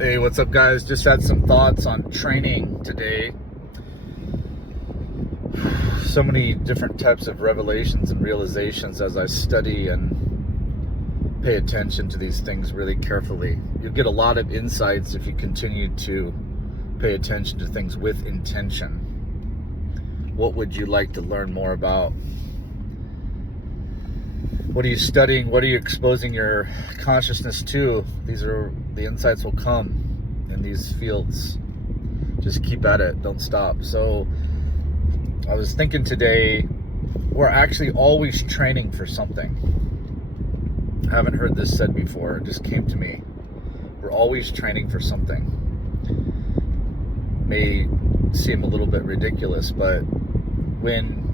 Hey, what's up, guys? Just had some thoughts on training today. So many different types of revelations and realizations as I study and pay attention to these things really carefully. You'll get a lot of insights if you continue to pay attention to things with intention. What would you like to learn more about? What are you studying? What are you exposing your consciousness to? The insights will come in these fields. Just keep at it. Don't stop. So I was thinking today, we're actually always training for something. I haven't heard this said before. It just came to me. We're always training for something. May seem a little bit ridiculous, but when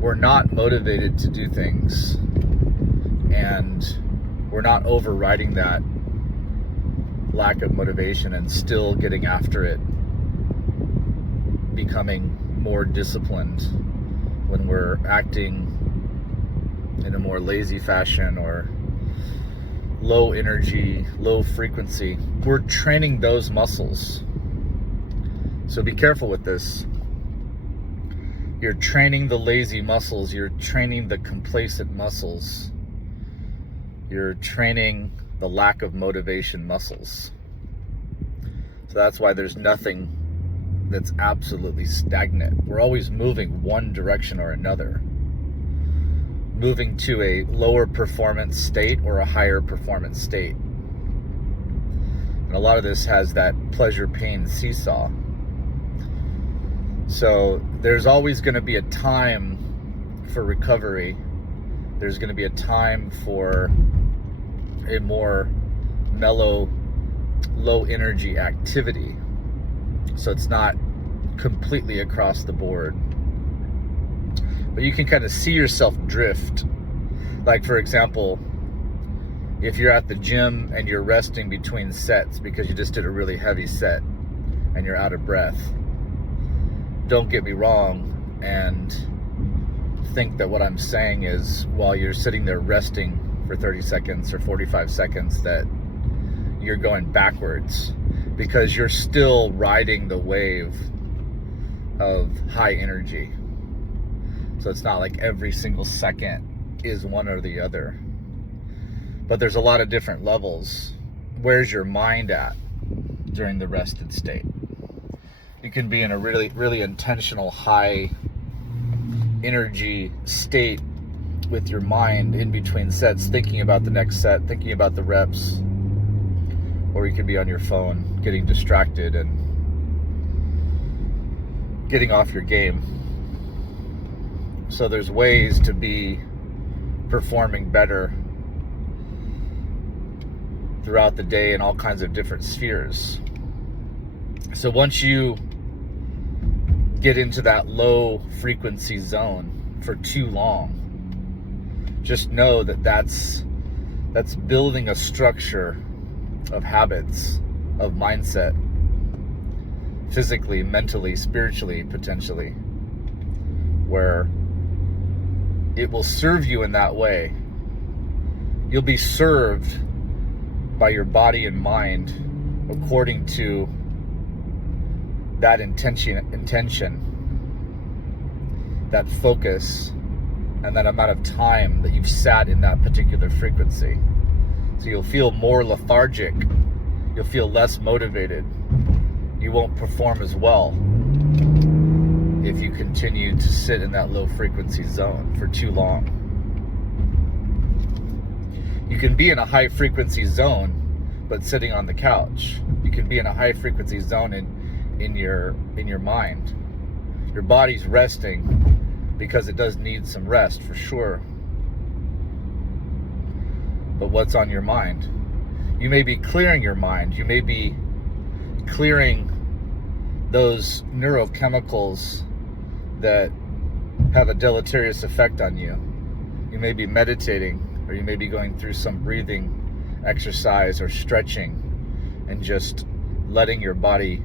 we're not motivated to do things and we're not overriding that lack of motivation and still getting after it, becoming more disciplined, when we're acting in a more lazy fashion or low energy, low frequency, we're training those muscles. So be careful with this. You're training the lazy muscles. You're training the complacent muscles. You're training the lack of motivation muscles. So that's why there's nothing that's absolutely stagnant. We're always moving one direction or another. Moving to a lower performance state or a higher performance state. And a lot of this has that pleasure-pain seesaw. So there's always going to be a time for recovery. There's going to be a time for a more mellow, low energy activity. So it's not completely across the board. But you can kind of see yourself drift. Like, for example, if you're at the gym and you're resting between sets because you just did a really heavy set and you're out of breath. Don't get me wrong and think that what I'm saying is while you're sitting there resting for 30 seconds or 45 seconds that you're going backwards, because you're still riding the wave of high energy. So it's not like every single second is one or the other. But there's a lot of different levels. Where's your mind at during the rested state? You can be in a really, really intentional high energy state with your mind in between sets, thinking about the next set, thinking about the reps. Or you could be on your phone, getting distracted and getting off your game. So there's ways to be performing better throughout the day in all kinds of different spheres. So once you get into that low frequency zone for too long, just know that that's building a structure of habits, of mindset, physically, mentally, spiritually, potentially, where it will serve you in that way. You'll be served by your body and mind according to that intention, that focus, and that amount of time that you've sat in that particular frequency. So you'll feel more lethargic. You'll feel less motivated. You won't perform as well if you continue to sit in that low frequency zone for too long. You can be in a high frequency zone, but sitting on the couch. You can be in a high frequency zone in your mind. Your body's resting because it does need some rest for sure. But what's on your mind? You may be clearing your mind. You may be clearing those neurochemicals that have a deleterious effect on you. You may be meditating, or you may be going through some breathing exercise or stretching and just letting your body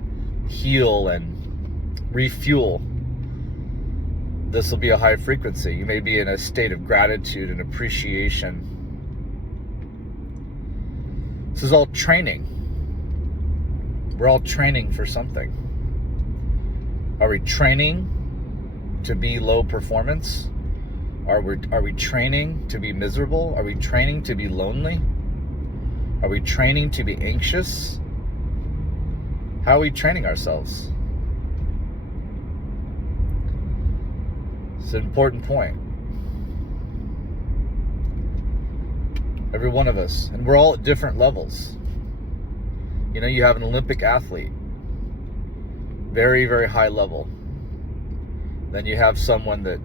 heal and refuel. This will be a high frequency. You may be in a state of gratitude and appreciation. This is all training. We're all training for something. Are we training to be low performance? Are we training to be miserable? Are we training to be lonely? Are we training to be anxious? How are we training ourselves? It's an important point. Every one of us, and we're all at different levels. You know, you have an Olympic athlete, very, very high level. Then you have someone that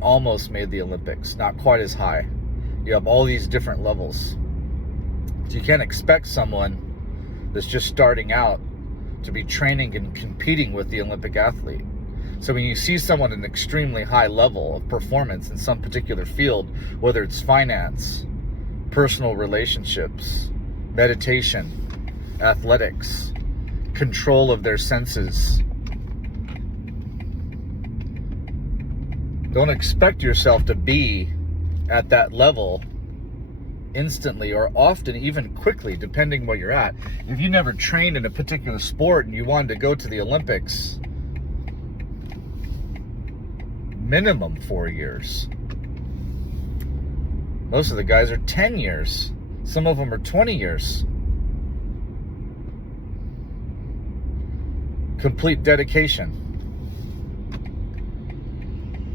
almost made the Olympics, not quite as high. You have all these different levels. So you can't expect someone that's just starting out to be training and competing with the Olympic athlete. So when you see someone at an extremely high level of performance in some particular field, whether it's finance, personal relationships, meditation, athletics, control of their senses, don't expect yourself to be at that level instantly, or often even quickly, depending where you're at. If you never trained in a particular sport and you wanted to go to the Olympics, minimum 4 years. Most of the guys are 10 years. Some of them are 20 years. Complete dedication.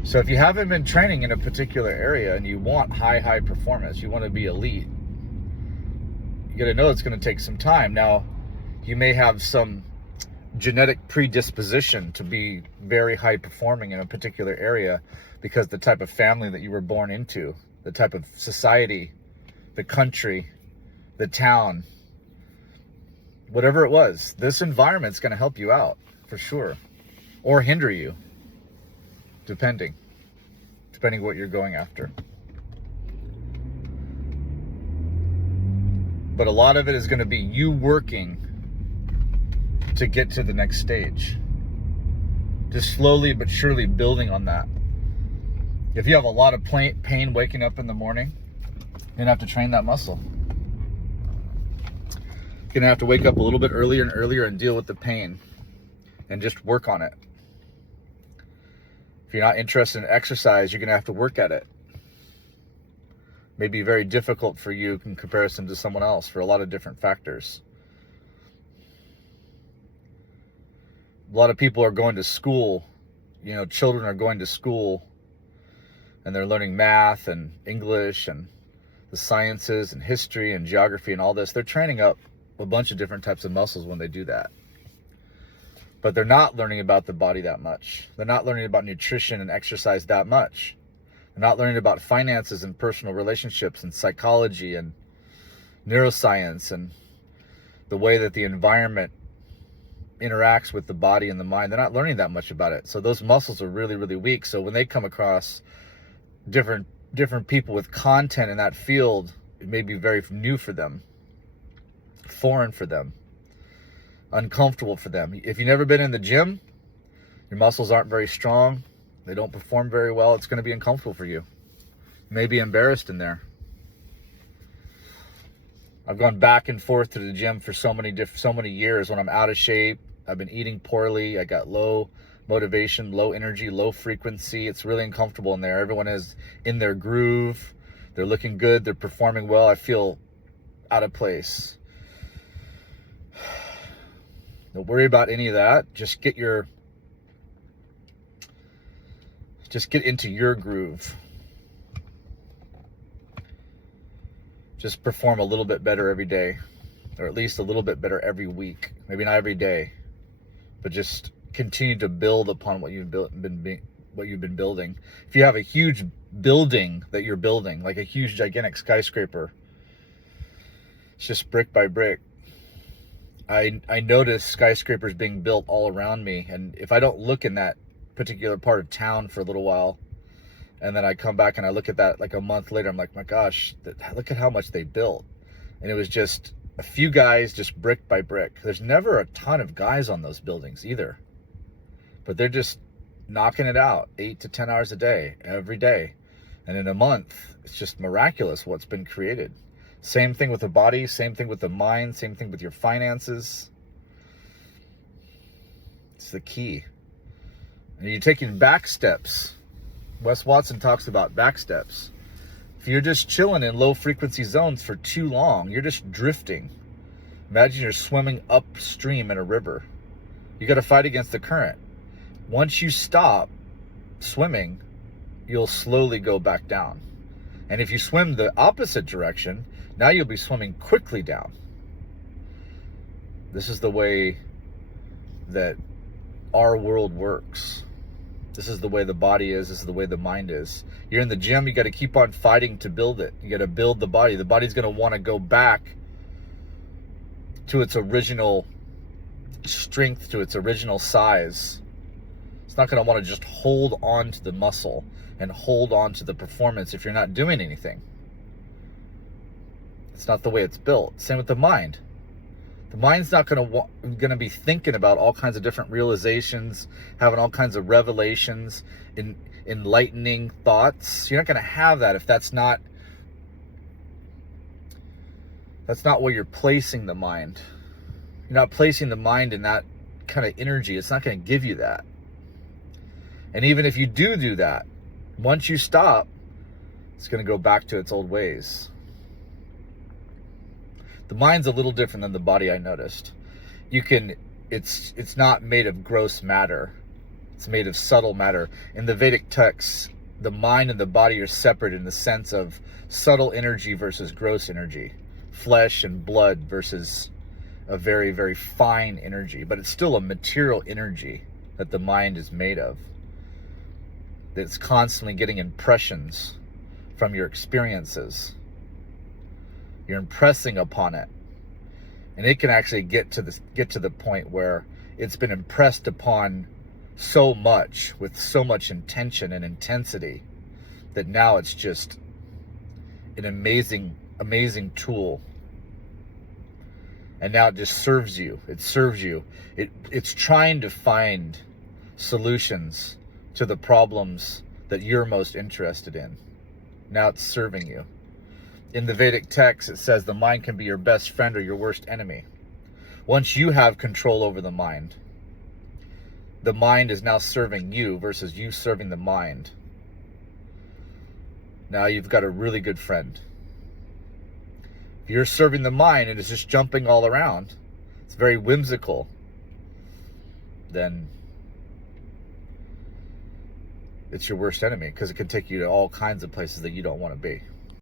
So if you haven't been training in a particular area and you want high performance, you want to be elite, you got to know it's going to take some time. Now, you may have some genetic predisposition to be very high performing in a particular area because the type of family that you were born into, the type of society, the country, the town, whatever it was, this environment's going to help you out for sure, or hinder you, depending what you're going after. But a lot of it is going to be you working to get to the next stage, just slowly but surely building on that. If you have a lot of pain waking up in the morning, you're gonna have to train that muscle. You're gonna have to wake up a little bit earlier and earlier and deal with the pain and just work on it. If you're not interested in exercise, you're gonna have to work at it. May be very difficult for you in comparison to someone else for a lot of different factors. A lot of people are going to school, you know, children are going to school and they're learning math and English and the sciences and history and geography and all this. They're training up a bunch of different types of muscles when they do that. But they're not learning about the body that much. They're not learning about nutrition and exercise that much. They're not learning about finances and personal relationships and psychology and neuroscience and the way that the environment interacts with the body and the mind. They're not learning that much about it. So those muscles are really, really weak. So when they come across different people with content in that field, it may be very new for them, foreign for them, uncomfortable for them. If you've never been in the gym, your muscles aren't very strong, they don't perform very well, it's going to be uncomfortable for you. You may be embarrassed in there. I've gone back and forth to the gym for so many years when I'm out of shape. I've been eating poorly. I got low motivation, low energy, low frequency. It's really uncomfortable in there. Everyone is in their groove. They're looking good. They're performing well. I feel out of place. Don't worry about any of that. Just get into your groove. Just perform a little bit better every day, or at least a little bit better every week. Maybe not every day, but just continue to build upon what you've been building. If you have a huge building that you're building, like a huge gigantic skyscraper, it's just brick by brick. I notice skyscrapers being built all around me, and if I don't look in that particular part of town for a little while, and then I come back and I look at that like a month later, I'm like, my gosh, look at how much they built. And it was just a few guys, just brick by brick. There's never a ton of guys on those buildings either, but they're just knocking it out 8 to 10 hours a day, every day. And in a month, it's just miraculous what's been created. Same thing with the body, same thing with the mind, same thing with your finances. the key. And you're taking back steps. Wes Watson talks about back steps. If you're just chilling in low frequency zones for too long, you're just drifting. Imagine you're swimming upstream in a river. You got to fight against the current. Once you stop swimming, you'll slowly go back down. And if you swim the opposite direction, now you'll be swimming quickly down. This is the way that our world works. This is the way the body is. This is the way the mind is. You're in the gym, you got to keep on fighting to build it. You got to build the body. The body's going to want to go back to its original strength, to its original size. It's not going to want to just hold on to the muscle and hold on to the performance if you're not doing anything. It's not the way it's built. Same with the mind. The mind's not going to be thinking about all kinds of different realizations, having all kinds of revelations, enlightening thoughts. You're not going to have that if that's not where you're placing the mind. You're not placing the mind in that kind of energy. It's not going to give you that. And even if you do that, once you stop, it's going to go back to its old ways. The mind's a little different than the body, I noticed. It's not made of gross matter. It's made of subtle matter. In the Vedic texts, the mind and the body are separate in the sense of subtle energy versus gross energy. Flesh and blood versus a very, very fine energy. But it's still a material energy that the mind is made of. It's constantly getting impressions from your experiences. You're impressing upon it, and it can actually get to the point where it's been impressed upon so much with so much intention and intensity that now it's just an amazing tool. And now it just serves you. It serves you. It's trying to find solutions to the problems that you're most interested in. Now it's serving you. In the Vedic text, it says the mind can be your best friend or your worst enemy. Once you have control over the mind is now serving you versus you serving the mind. Now you've got a really good friend. If you're serving the mind and it's just jumping all around, it's very whimsical, then it's your worst enemy, because it can take you to all kinds of places that you don't want to be.